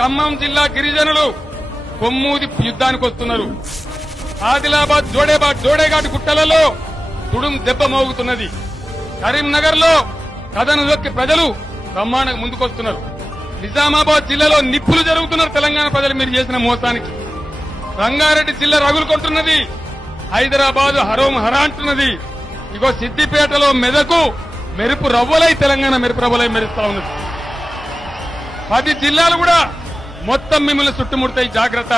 ఖమ్మం జిల్లా గిరిజనులు కొమ్మూది యుద్ధానికి వస్తున్నారు. ఆదిలాబాద్ జోడేఘాట్ గుట్టలలో తుడుం దెబ్బ మోగుతున్నది. కరీంనగర్ లో కథను దొక్కి ప్రజలు బ్రహ్మాండంగా ముందుకొస్తున్నారు. నిజామాబాద్ జిల్లాలో నిప్పులు జరుగుతున్నారు. తెలంగాణ ప్రజలు మీరు చేసిన మోసానికి. రంగారెడ్డి జిల్లా రగులు కొడుతున్నది. హైదరాబాద్ హరోం హరా అంటున్నది. ఇగో సిద్దిపేటలో మెదకు మెరుపు రవ్వలై తెలంగాణ మెరుపు రవ్వలై మెరుస్తా ఉన్నది. 10 జిల్లాలు కూడా మొత్తం మిమ్మల్ని చుట్టుముడతాయి. జాగ్రత్త.